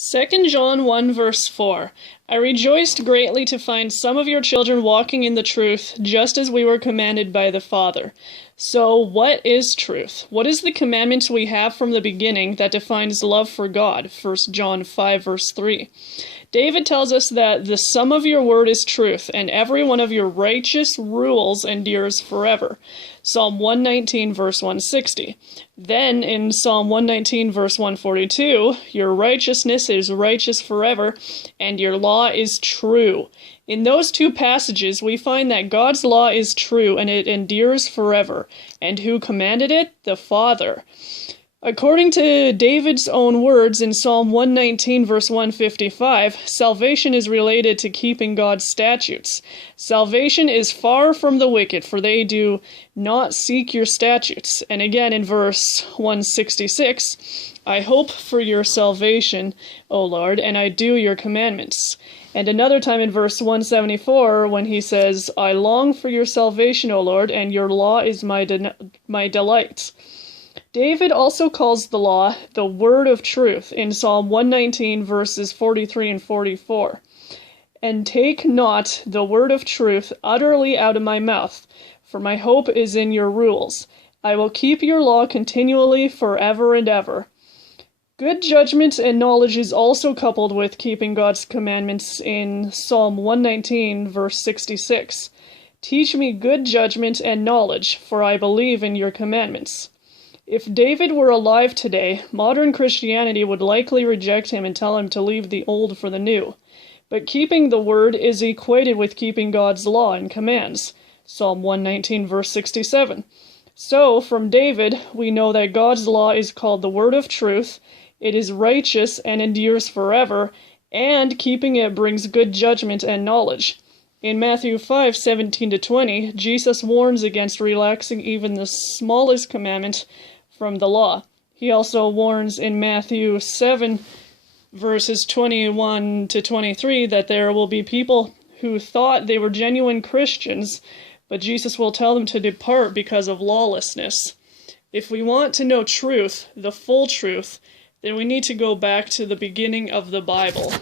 2 John 1 verse 4. I rejoiced greatly to find some of your children walking in the truth, just as we were commanded by the Father. So, what is truth? What is the commandment we have from the beginning that defines love for God? 1 John 5 verse 3. David tells us that the sum of your word is truth, and every one of your righteous rules endures forever. Psalm 119 verse 160. Then in Psalm 119 verse 142, your righteousness is righteous forever, and your law is true. In those two passages, we find that God's law is true and it endures forever. And who commanded it? The Father. According to David's own words in Psalm 119 verse 155, salvation is related to keeping God's statutes. Salvation is far from the wicked, for they do not seek your statutes. And again in verse 166, I hope for your salvation, O Lord, and I do your commandments. And another time in verse 174 when he says, I long for your salvation, O Lord, and your law is my delight. David also calls the law the word of truth in Psalm 119 verses 43 and 44. And take not the word of truth utterly out of my mouth, for my hope is in your rules. I will keep your law continually forever and ever. Good judgment and knowledge is also coupled with keeping God's commandments in Psalm 119 verse 66. Teach me good judgment and knowledge, for I believe in your commandments. If David were alive today, modern Christianity would likely reject him and tell him to leave the old for the new. But keeping the word is equated with keeping God's law and commands. Psalm 119 verse 67. So, from David, we know that God's law is called the word of truth, it is righteous and endures forever, and keeping it brings good judgment and knowledge. In Matthew 5:17-20, Jesus warns against relaxing even the smallest commandment from the law. He also warns in Matthew 7 verses 21-23 that there will be people who thought they were genuine Christians, but Jesus will tell them to depart because of lawlessness. If we want to know truth, the full truth, then we need to go back to the beginning of the Bible.